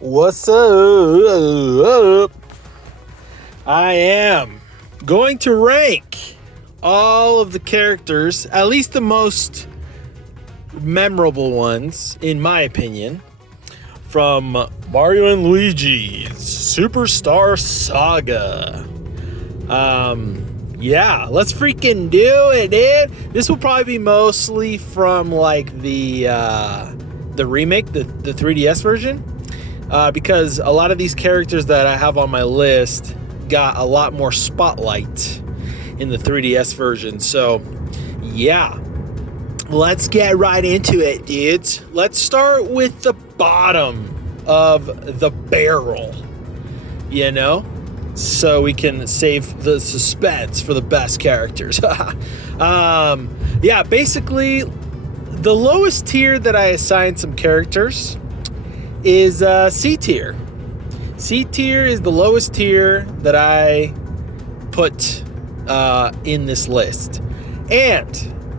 What's up? I am going to rank all of the characters, at least the most memorable ones, in my opinion, from Mario and Luigi's Superstar Saga. Yeah, let's freaking do it, dude. This will probably be mostly from like the remake, the 3DS version, because a lot of these characters that I have on my list got a lot more spotlight in the 3DS version. So, yeah, let's get right into it, dudes. Let's start with the bottom of the barrel, so we can save the suspense for the best characters. Yeah, basically, the lowest tier that I assigned some characters is C tier. C tier is the lowest tier that I put in this list. And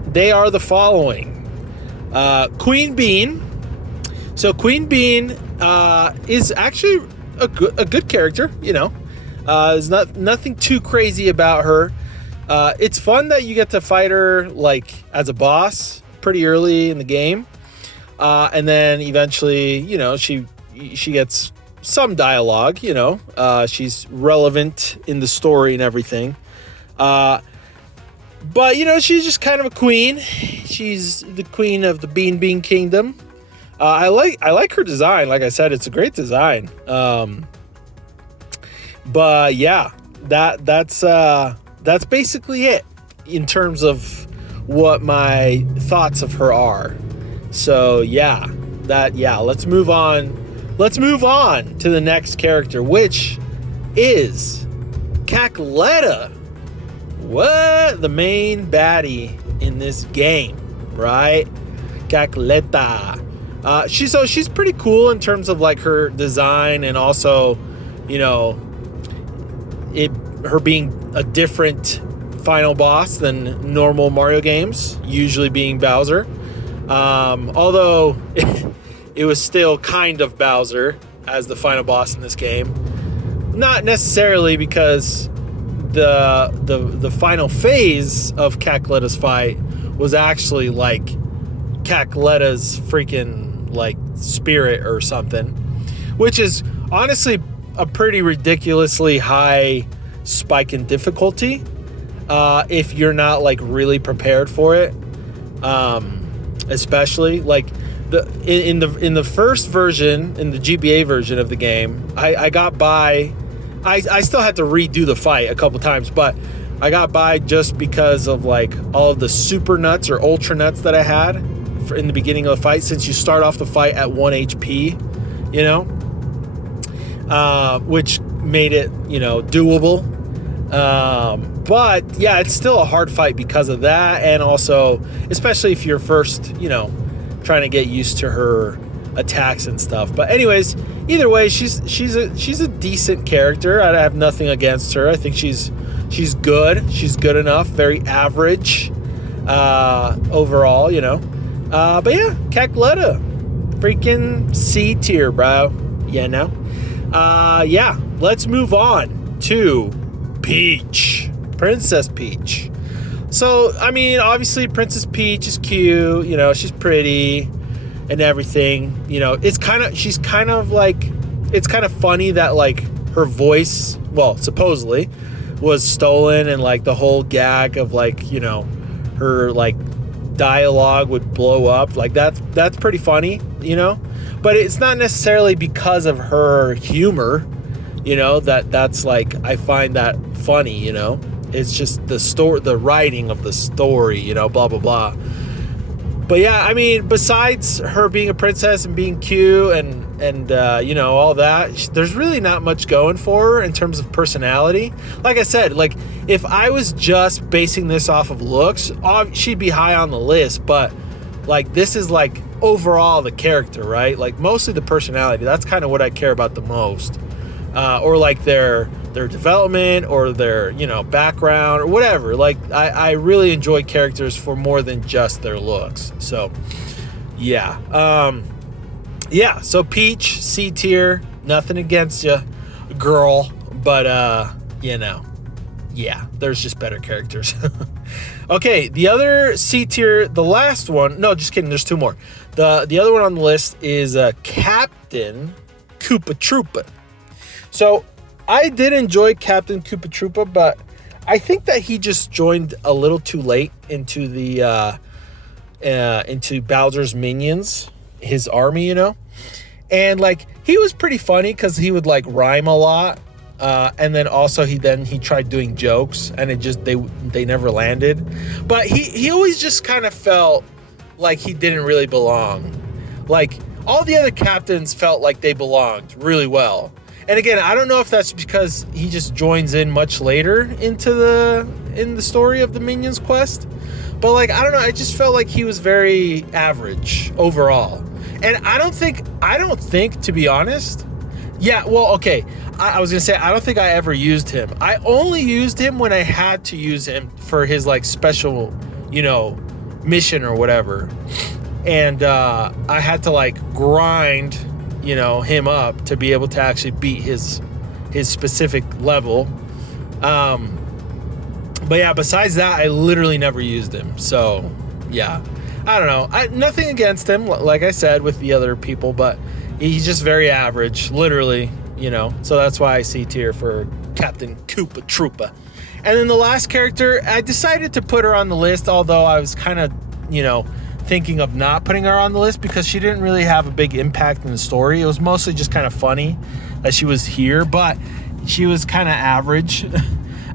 they are the following. Queen Bean. So Queen Bean is actually a good character, There's nothing too crazy about her. It's fun that you get to fight her like as a boss pretty early in the game, and then eventually, she gets some dialogue. She's relevant in the story and everything. But she's just kind of a queen. She's the queen of the Bean Kingdom. I like her design. Like I said, it's a great design. But yeah, that's basically it in terms of what my thoughts of her are. So let's move on. Let's move on to the next character, which is Cackletta. What? The main baddie in this game, right? Cackletta. She's pretty cool in terms of like her design, and also, her being a different final boss than normal Mario games, usually being Bowser. Although it was still kind of Bowser as the final boss in this game. Not necessarily, because the final phase of Cackletta's fight was actually like Cackletta's freaking like spirit or something, which is honestly a pretty ridiculously high spike in difficulty if you're not like really prepared for it, especially like in the first version, in the GBA version of the game, I got by. I still had to redo the fight a couple times, but I got by just because of like all of the super nuts or ultra nuts that I had in the beginning of the fight, since you start off the fight at 1 HP, which made it, doable. But yeah, it's still a hard fight because of that. And also, especially if you're first, trying to get used to her attacks and stuff. But anyways, either way, she's a decent character. I have nothing against her. I think she's good. She's good enough, very average, overall, but yeah, Cackletta, freaking C tier, bro. Yeah, let's move on to Peach, Princess Peach. So, I mean, obviously Princess Peach is cute, she's pretty and everything, it's kind of funny that like her voice, well, supposedly was stolen, and like the whole gag of like, her like dialogue would blow up, like that's pretty funny, but it's not necessarily because of her humor, that's like, I find that funny, it's just the writing of the story, blah blah blah. But yeah, I mean, besides her being a princess and being cute and all that, there's really not much going for her in terms of personality. Like I said, like if I was just basing this off of looks, she'd be high on the list. But like, this is like overall the character, right? Like mostly the personality. That's kind of what I care about the most, or like their development or their background or whatever. Like I really enjoy characters for more than just their looks. So yeah. yeah, so Peach, C tier, nothing against you, girl, but yeah, there's just better characters. Okay, the other C tier, the last one, no, just kidding, there's two more. The other one on the list is Captain Koopa Troopa. So I did enjoy Captain Koopa Troopa, but I think that he just joined a little too late into the into Bowser's minions, his army, and like he was pretty funny because he would like rhyme a lot, and then also he tried doing jokes, and it just they never landed. But he always just kind of felt like he didn't really belong. Like all the other captains felt like they belonged really well. And again, I don't know if that's because he just joins in much later in the story of the Minions quest, but like I don't know, I just felt like he was very average overall. And I don't think to be honest, yeah, well, okay, I was gonna say I don't think I ever used him. I only used him when I had to use him for his like special, mission or whatever, and I had to like grind him up to be able to actually beat his specific level. But yeah, besides that, I literally never used him. So yeah, I don't know. Nothing against him, like I said with the other people, but he's just very average, literally, So that's why I C tier for Captain Koopa Troopa. And then the last character, I decided to put her on the list, although I was kind of, thinking of not putting her on the list because she didn't really have a big impact in the story. It was mostly just kind of funny that she was here, but she was kind of average.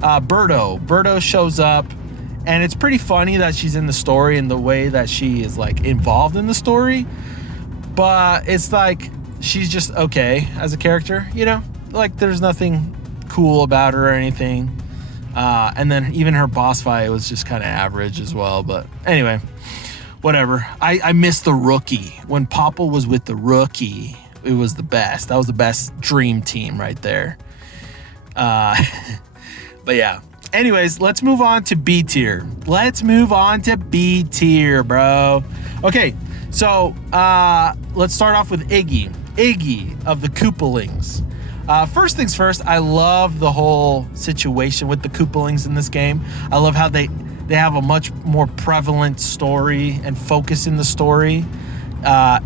Birdo shows up, and it's pretty funny that she's in the story and the way that she is like involved in the story, but it's like she's just okay as a character, like there's nothing cool about her or anything. And then even her boss fight was just kind of average as well, but anyway, whatever. I miss the rookie. When Papa was with the rookie, it was the best. That was the best dream team right there. But yeah. Anyways, let's move on to B tier. Bro. Okay, so let's start off with Iggy. Iggy of the Koopalings. First things first, I love the whole situation with the Koopalings in this game. I love how they have a much more prevalent story and focus in the story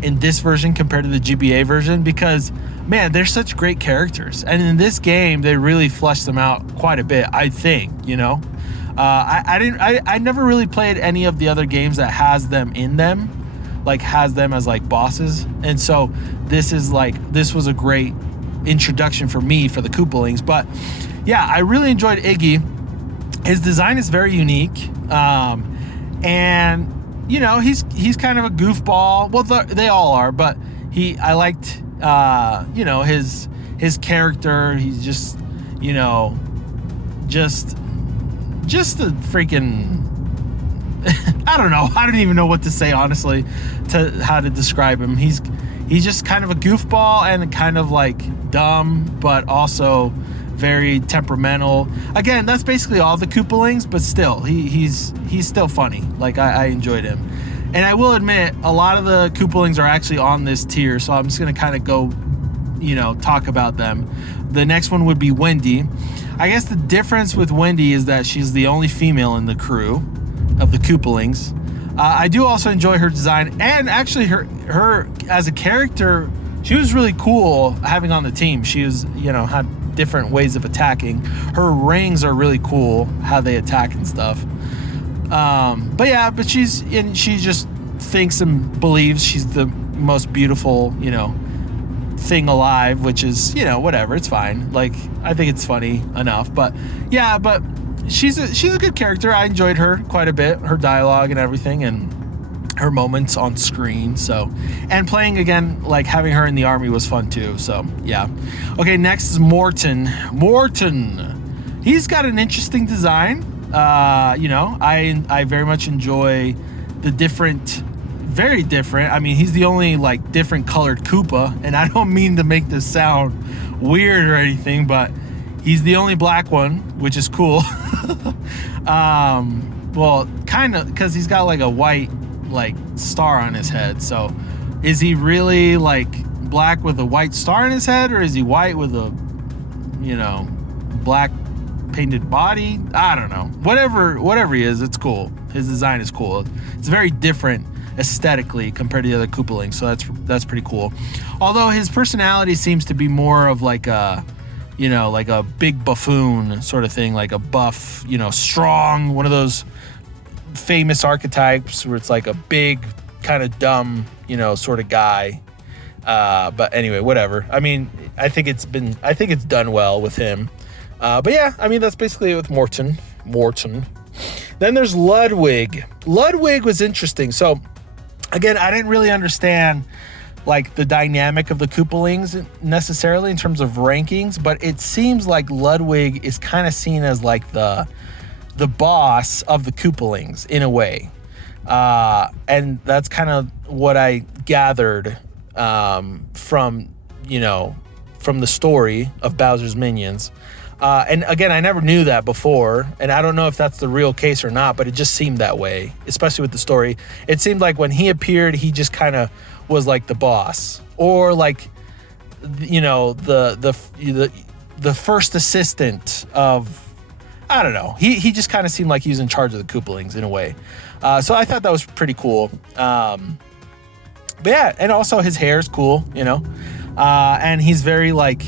in this version compared to the GBA version because, man, they're such great characters. And in this game, they really fleshed them out quite a bit, I think, I never really played any of the other games that has them in them, like has them as like bosses. And so this was a great introduction for me for the Koopalings. But yeah, I really enjoyed Iggy. His design is very unique, and he's kind of a goofball. Well, they all are, but I liked his character. He's just just a freaking I don't know. I don't even know what to say honestly to how to describe him. He's just kind of a goofball and kind of like dumb, but also very temperamental. Again, that's basically all the Koopalings, but still, he's still funny. Like I enjoyed him, and I will admit a lot of the Koopalings are actually on this tier, so I'm just gonna kind of go, talk about them. The next one would be Wendy. I guess the difference with Wendy is that she's the only female in the crew of the Koopalings. I do also enjoy her design, and actually her as a character, she was really cool having on the team. She was, had different ways of attacking. Her rings are really cool, how they attack and stuff. But she just thinks and believes she's the most beautiful, thing alive, which is, whatever, it's fine. Like, I think it's funny enough, but she's a good character. I enjoyed her quite a bit, her dialogue and everything, and her moments on screen. So, and playing again, like having her in the army was fun too. So yeah. Okay, next is Morton. He's got an interesting design. I very much enjoy the very different. I mean, he's the only like different colored Koopa, and I don't mean to make this sound weird or anything, but he's the only black one, which is cool. Well, kind of, because he's got like a white like star on his head, so is he really like black with a white star in his head, or is he white with a, you know, black painted body? I don't know. Whatever he is, it's cool. His design is cool. It's very different aesthetically compared to the other Koopalings, so that's pretty cool. Although his personality seems to be more of like a, you know, like a big buffoon sort of thing, like a buff, you know, strong, one of those famous archetypes where it's like a big kind of dumb, you know, sort of guy. But anyway, whatever. I mean, I think it's done well with him. But yeah, I mean, that's basically it with Morton. Then there's Ludwig. Ludwig was interesting. So again, I didn't really understand like the dynamic of the Koopalings necessarily in terms of rankings, but it seems like Ludwig is kind of seen as like the boss of the Koopalings in a way. And that's kind of what I gathered from the story of Bowser's Minions. And again, I never knew that before, and I don't know if that's the real case or not, but it just seemed that way, especially with the story. It seemed like when he appeared, he just kind of was like the boss, or like, you know, the first assistant of, I don't know. He just kind of seemed like he was in charge of the Koopalings in a way. So I thought that was pretty cool. But yeah, and also his hair is cool, you know, and he's very like,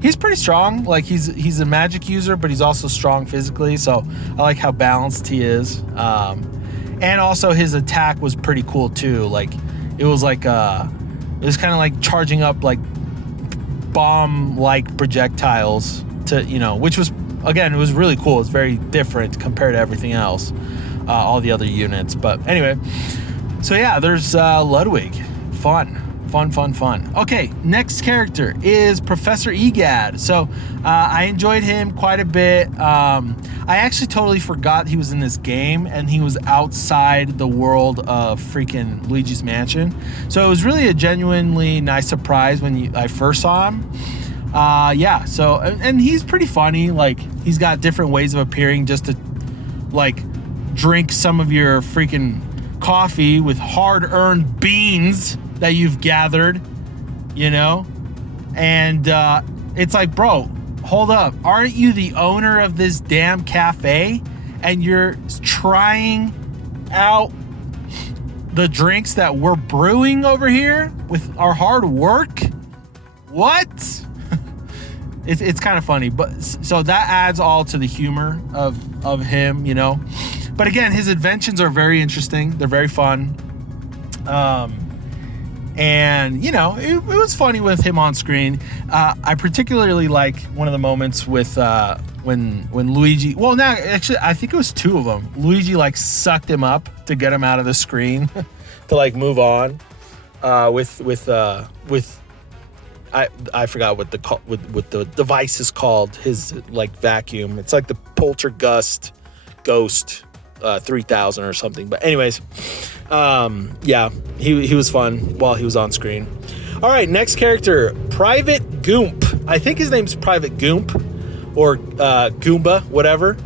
he's pretty strong. Like he's a magic user, but he's also strong physically. So I like how balanced he is. And also his attack was pretty cool too. Like it was like, it was kind of like charging up like bomb-like projectiles to, you know, which was, again, it was really cool. It's very different compared to everything else, all the other units. But anyway, so yeah, there's Ludwig. Fun. Okay, next character is Professor Egad. So I enjoyed him quite a bit. I actually totally forgot he was in this game, and he was outside the world of freaking Luigi's Mansion. So it was really a genuinely nice surprise when I first saw him. Yeah, so, and he's pretty funny. Like, he's got different ways of appearing just to, like, drink some of your freaking coffee with hard-earned beans that you've gathered, you know? And it's like, bro, hold up. Aren't you the owner of this damn cafe? And you're trying out the drinks that we're brewing over here with our hard work? What? It's kind of funny, but so that adds all to the humor of him, you know. But again, his inventions are very interesting. They're very fun. And, you know, it was funny with him on screen. I particularly like one of the moments with when Luigi... Well, now, actually, I think it was two of them. Luigi, like, sucked him up to get him out of the screen to, like, move on with I forgot what the device is called. His, like, vacuum. It's like the Poltergust Ghost 3000 or something. But anyways, yeah, he was fun while he was on screen. All right, next character, Private Goomp. I think his name's Private Goomp or Goomba, whatever.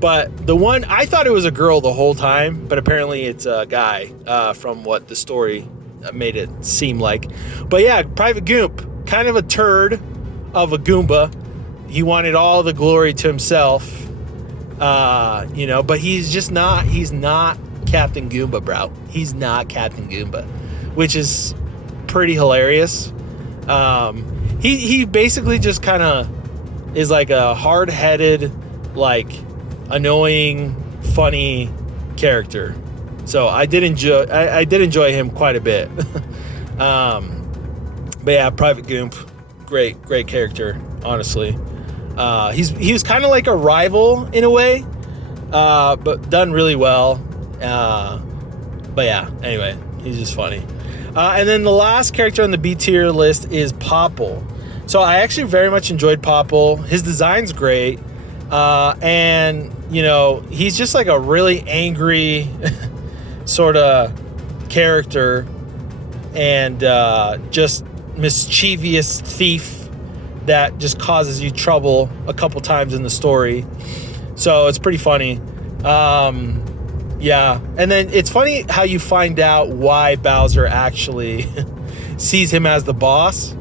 But the one, I thought it was a girl the whole time, but apparently it's a guy from what the story made it seem like. But yeah, Private Goomp, kind of a turd of a Goomba. He wanted all the glory to himself. You know, but he's not Captain Goomba, bro. He's not Captain Goomba, which is pretty hilarious. He basically just kind of is like a hard-headed, like, annoying, funny character. So I did enjoy him quite a bit. But yeah, Private Goomp, great character, honestly. He was kind of like a rival in a way, but done really well. But yeah, anyway, he's just funny. And then the last character on the B tier list is Popple. So I actually very much enjoyed Popple. His design's great. And, you know, he's just like a really angry sort of character and just mischievous thief that just causes you trouble a couple times in the story. So it's pretty funny. Yeah. And then it's funny how you find out why Bowser actually sees him as the boss.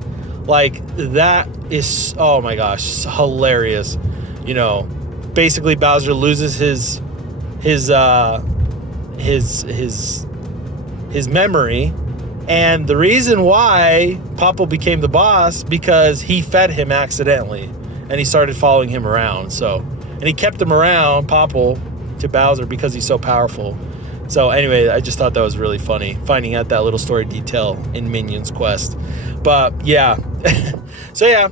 Like, that is, oh my gosh, hilarious. You know, basically Bowser loses his memory, and the reason why Popple became the boss because he fed him accidentally, and he started following him around. So, and he kept him around, Popple, to Bowser because he's so powerful. So anyway, I just thought that was really funny, finding out that little story detail in Minion's Quest. But yeah, so yeah,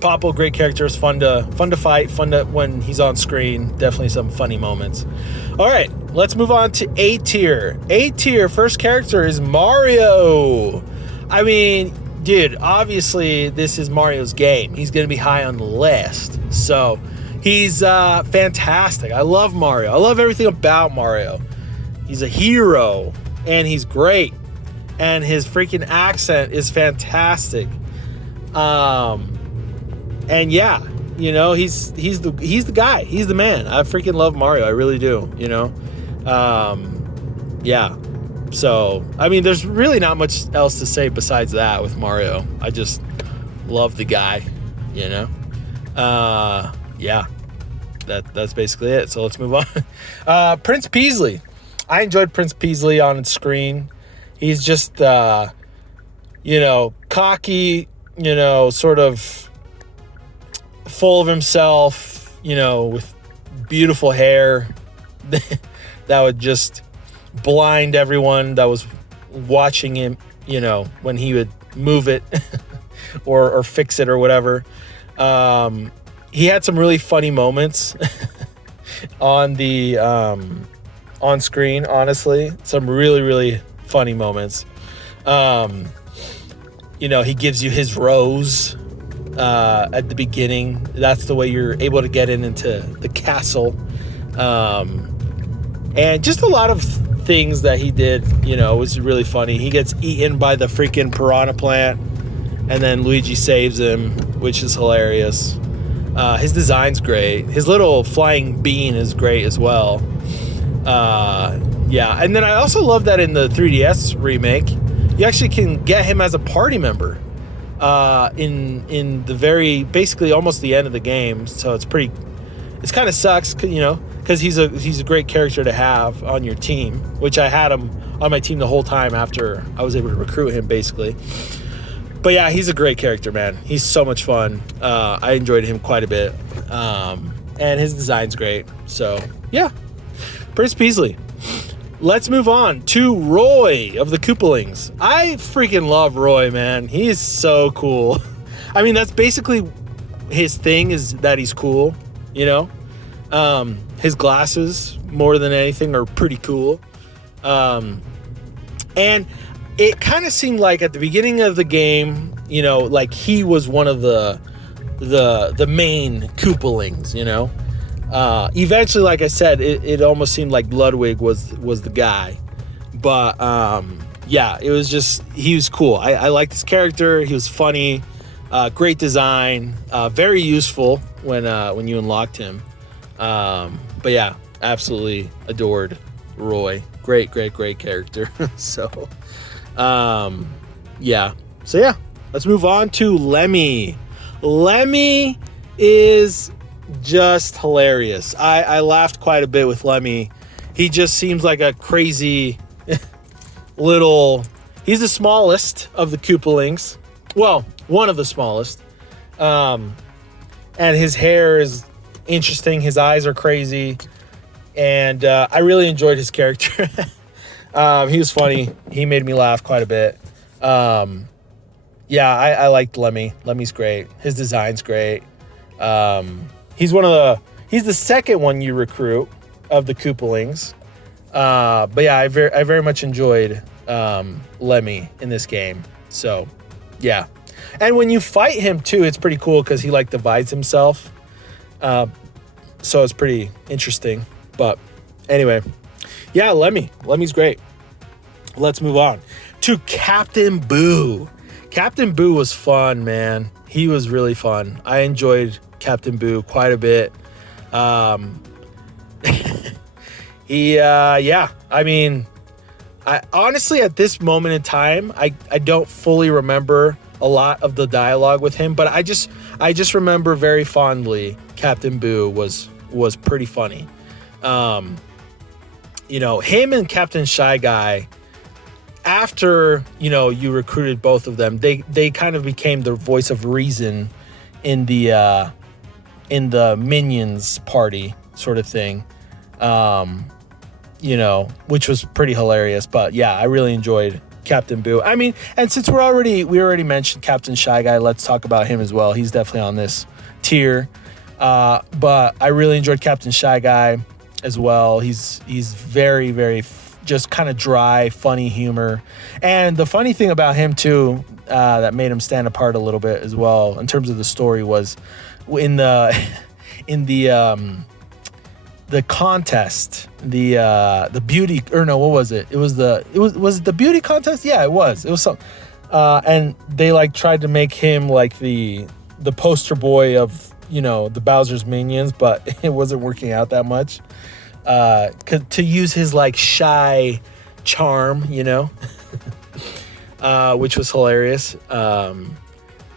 Popple, great character. It's fun to fight, when he's on screen. Definitely some funny moments. All right, let's move on to A tier. A tier, first character is Mario. I mean, dude, obviously this is Mario's game. He's gonna be high on the list. So he's fantastic. I love Mario. I love everything about Mario. He's a hero, and he's great, and his freaking accent is fantastic. And yeah, you know, he's the guy. He's the man. I freaking love Mario. I really do, you know. Yeah. So, I mean, there's really not much else to say besides that with Mario. I just love the guy, you know. Yeah. That's basically it. So let's move on. Prince Peasley. I enjoyed Prince Peasley on screen. He's just, you know, cocky, you know, sort of full of himself, you know, with beautiful hair that would just blind everyone that was watching him, you know, when he would move it or fix it or whatever. He had some really funny moments on the on screen, honestly. Some really, really funny moments. You know, he gives you his rose at the beginning. That's the way you're able to get into the castle. And just a lot of things that he did, you know, was really funny. He gets eaten by the freaking piranha plant, and then Luigi saves him, which is hilarious. His design's great. His little flying bean is great as well. Yeah, and then I also love that in the 3DS remake, you actually can get him as a party member in the very, basically almost the end of the game. So it's kind of sucks, you know, because he's a great character to have on your team, which I had him on my team the whole time after I was able to recruit him, basically. But yeah, he's a great character, man. He's so much fun. I enjoyed him quite a bit. And his design's great. So yeah, Prince Peasley. Let's move on to Roy of the Koopalings. I freaking love Roy, man. He is so cool. I mean, that's basically his thing, is that he's cool, you know? His glasses, more than anything, are pretty cool. And it kind of seemed like at the beginning of the game, you know, like he was one of the main Koopalings, you know? Eventually, like I said, it almost seemed like Ludwig was the guy. But yeah, it was just, he was cool. I liked his character. He was funny. Great design. Very useful when you unlocked him. But yeah, absolutely adored Roy. Great character. So yeah. So yeah, let's move on to Lemmy. Lemmy is just hilarious. I laughed quite a bit with Lemmy. He just seems like a crazy little... He's the smallest of the Koopalings. Well, one of the smallest. And his hair is interesting. His eyes are crazy. And I really enjoyed his character. He was funny. He made me laugh quite a bit. Yeah, I liked Lemmy. Lemmy's great. His design's great. He's the second one you recruit of the Koopalings. But yeah, I very much enjoyed Lemmy in this game. So yeah. And when you fight him too, it's pretty cool because he like divides himself. So it's pretty interesting. But anyway, yeah, Lemmy's great. Let's move on to Captain Boo. Captain Boo was fun, man. He was really fun. I enjoyed Captain Boo quite a bit. Yeah, I mean, I honestly, at this moment in time, I don't fully remember a lot of the dialogue with him, but I just remember very fondly Captain Boo was pretty funny. You know, him and Captain Shy Guy, after, you know, you recruited both of them, they kind of became the voice of reason in the Minions party sort of thing. You know, which was pretty hilarious. But yeah, I really enjoyed Captain Boo. I mean, and since we already mentioned Captain Shy Guy, let's talk about him as well. He's definitely on this tier. But I really enjoyed Captain Shy Guy as well. He's very, very just kind of dry, funny humor. And the funny thing about him too, that made him stand apart a little bit as well in terms of the story, was in the contest, the beauty, or no, what was it? Was it the beauty contest? Yeah, it was some, and they like tried to make him like the poster boy of, you know, the Bowser's minions, but it wasn't working out that much. To use his like shy charm, you know, which was hilarious. But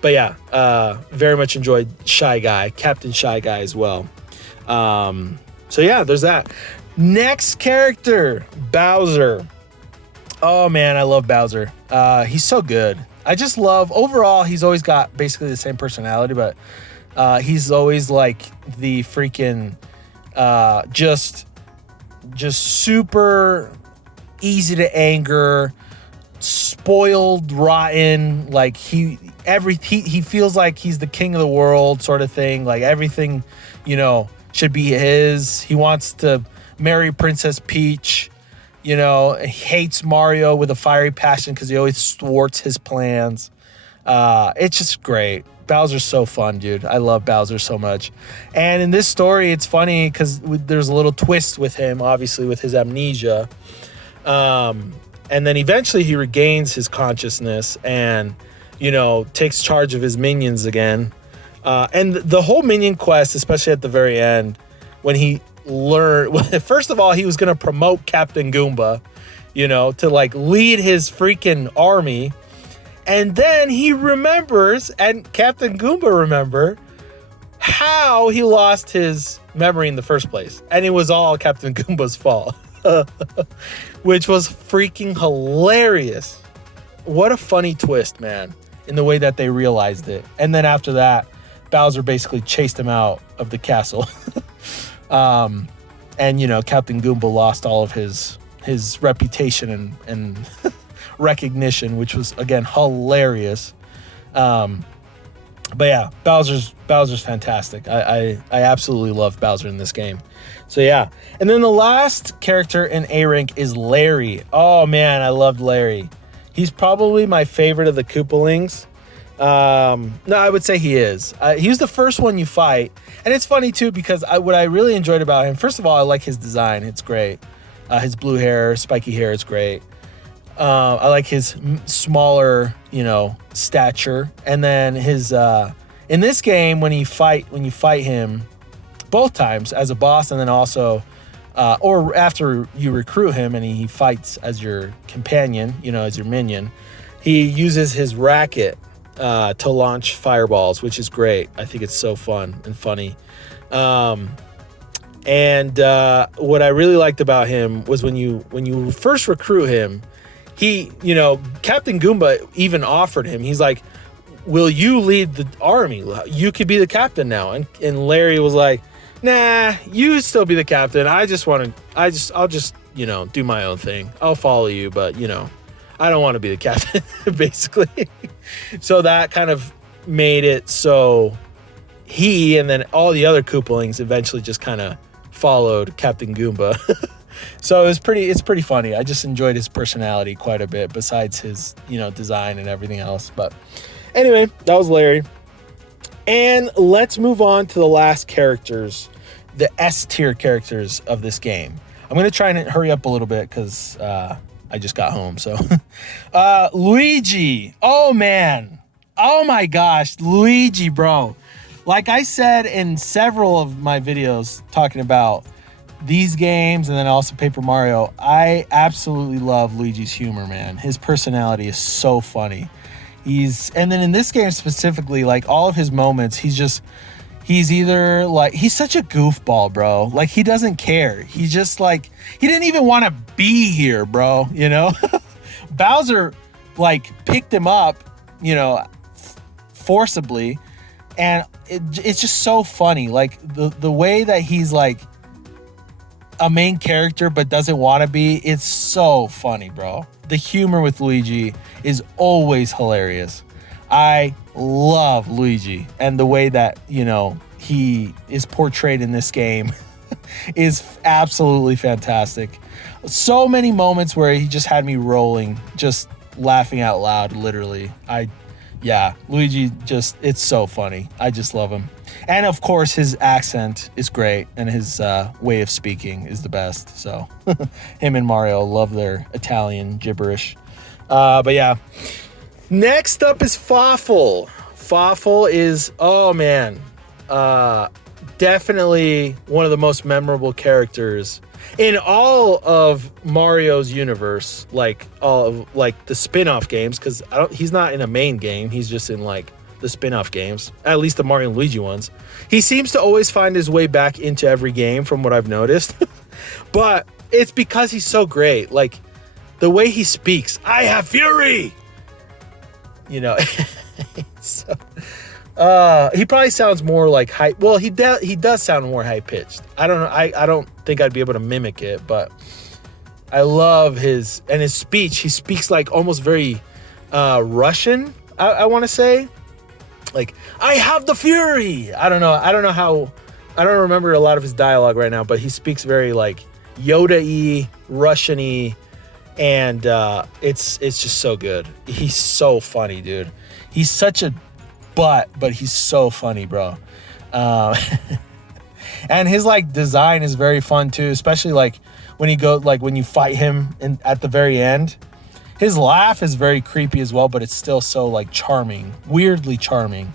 yeah, very much enjoyed Shy Guy, Captain Shy Guy as well. So yeah, there's that. Next character, Bowser. Oh man, I love Bowser. He's so good. I just love, overall, he's always got basically the same personality, but he's always like the freaking just super easy to anger, spoiled, rotten. Like he feels like he's the king of the world sort of thing. Like everything, you know, should be his. He wants to marry Princess Peach. You know, he hates Mario with a fiery passion because he always thwarts his plans. It's just great. Bowser's so fun, dude. I love Bowser so much. And in this story, it's funny because there's a little twist with him, obviously, with his amnesia. And then eventually he regains his consciousness and, you know, takes charge of his minions again. And the whole minion quest, especially at the very end, when he learned, first of all, he was going to promote Captain Goomba, you know, to like lead his freaking army. And then he remembers, and Captain Goomba remember, how he lost his memory in the first place. And it was all Captain Goomba's fault, which was freaking hilarious. What a funny twist, man, in the way that they realized it. And then after that, Bowser basically chased him out of the castle. And, you know, Captain Goomba lost all of his reputation and recognition, which was, again, hilarious. But yeah, Bowser's fantastic. I absolutely love Bowser in this game. So yeah. And then the last character in A rank is Larry. Oh man, I loved Larry. He's probably my favorite of the Koopalings. No, I would say he is. He was the first one you fight. And it's funny too, because what I really enjoyed about him, first of all, I like his design. It's great. His blue hair, spiky hair is great. I like his smaller, you know, stature. And then his, in this game, when you fight him both times as a boss, and then also, or after you recruit him and he fights as your companion, you know, as your minion, he uses his racket to launch fireballs, which is great. I think it's so fun and funny. And what I really liked about him was when you first recruit him, he, you know, Captain Goomba even offered him, he's like, will you lead the army? You could be the captain now. And Larry was like, nah, you still be the captain. I'll just, you know, do my own thing. I'll follow you, but, you know, I don't want to be the captain, basically. So that kind of made it so he and then all the other Koopalings eventually just kind of followed Captain Goomba. So it's pretty funny. I just enjoyed his personality quite a bit, besides his, you know, design and everything else. But anyway, that was Larry. And let's move on to the last characters, the S tier characters of this game. I'm going to try and hurry up a little bit because I just got home. So Luigi. Oh, man. Oh, my gosh. Luigi, bro. Like I said in several of my videos talking about these games and then also Paper Mario, I absolutely love Luigi's humor, man. His personality is so funny. And then in this game specifically, like all of his moments, he's either like, he's such a goofball, bro. Like he doesn't care. He just like, he didn't even want to be here, bro. You know, Bowser like picked him up, you know, forcibly. And it's just so funny. Like the way that he's like a main character, but doesn't want to be, it's so funny, bro. The humor with Luigi is always hilarious. I love Luigi, and the way that, you know, he is portrayed in this game is absolutely fantastic. So many moments where he just had me rolling, just laughing out loud, literally. Luigi it's so funny. I just love him. And of course, his accent is great, and his way of speaking is the best. So him and Mario love their Italian gibberish. But yeah. Next up is Fawful. Fawful is, oh man, definitely one of the most memorable characters in all of Mario's universe, like all of like the spin-off games, because he's not in a main game, he's just in like the spin-off games, at least the Mario and Luigi ones. He seems to always find his way back into every game from what I've noticed. But it's because he's so great. Like the way he speaks, I have fury. You know, so, he probably sounds more like high. Well, he does sound more high pitched. I don't know. I don't think I'd be able to mimic it, but I love his speech. He speaks like almost very Russian. I want to say, like, I have the fury. I don't know how. I don't remember a lot of his dialogue right now, but he speaks very like Yoda-y, Russian-y. And it's just so good. He's so funny, dude. He's such a butt, but he's so funny, bro. And his like design is very fun too, especially like when you fight him at the very end. His laugh is very creepy as well, but it's still so like charming, weirdly charming.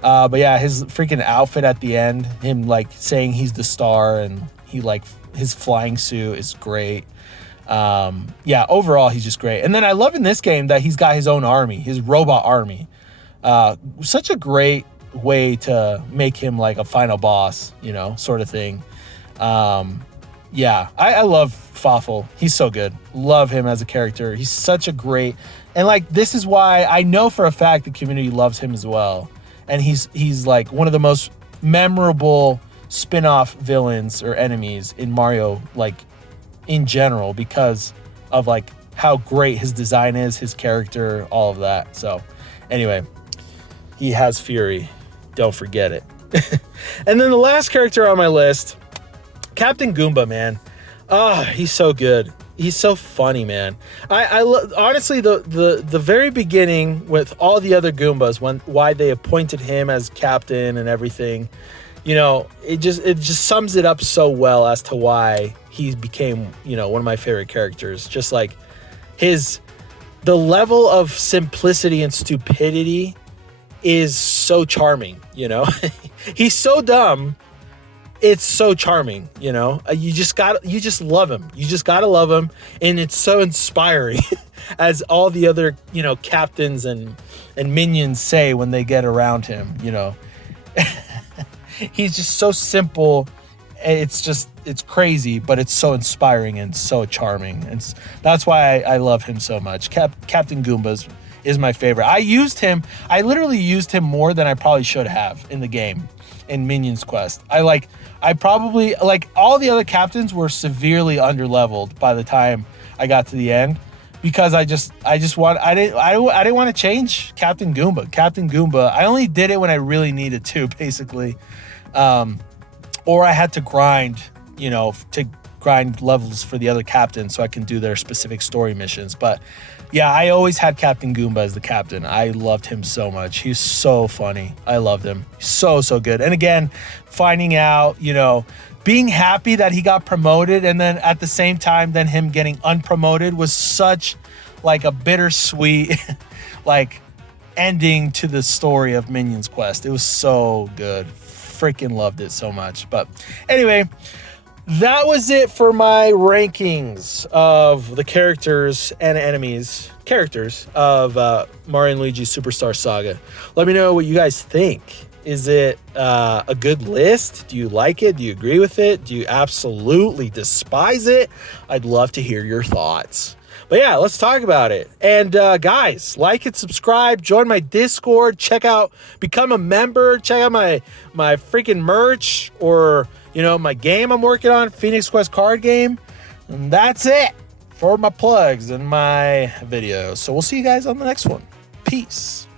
But yeah, his freaking outfit at the end, him like saying he's the star, and he like his flying suit is great. Overall, he's just great. And then I love in this game that he's got his own army, his robot army. Such a great way to make him like a final boss, you know, sort of thing. I love Fawful. He's so good. Love him as a character. He's such a great, and like, this is why I know for a fact the community loves him as well. And he's like one of the most memorable spin-off villains or enemies in Mario, like, in general, because of like how great his design is, his character, all of that. So anyway, he has fury, don't forget it. And then the last character on my list, Captain Goomba, man. He's so good. He's so funny, man. Honestly, the very beginning with all the other Goombas, why they appointed him as captain and everything, you know, it just sums it up so well as to why he became, you know, one of my favorite characters. Just like the level of simplicity and stupidity is so charming, you know. He's so dumb, it's so charming, you know. You just love him. You just gotta love him, and it's so inspiring, as all the other, you know, captains and minions say when they get around him, you know. He's just so simple. It's crazy, but it's so inspiring and so charming. And that's why I love him so much. Captain Goomba is my favorite. I literally used him more than I probably should have in the game, in Minions Quest. I probably, like, all the other captains were severely underleveled by the time I got to the end, because I didn't want to change Captain Goomba. Captain Goomba, I only did it when I really needed to, basically. Or I had to grind, you know, to grind levels for the other captains so I can do their specific story missions. But yeah, I always had Captain Goomba as the captain. I loved him so much. He's so funny. I loved him. So good. And again, finding out, you know, being happy that he got promoted, and then at the same time, then him getting unpromoted was such like a bittersweet, like, ending to the story of Minions Quest. It was so good. Freaking loved it so much. But anyway, that was it for my rankings of the characters and characters of Mario and Luigi Superstar Saga. Let me know what you guys think. Is it a good list? Do you like it? Do you agree with it? Do you absolutely despise it? I'd love to hear your thoughts. But yeah, let's talk about it. And guys, like and subscribe, join my Discord, become a member, check out my freaking merch, or my game I'm working on, Phoenix Quest card game. And that's it for my plugs and my videos. So we'll see you guys on the next one. Peace.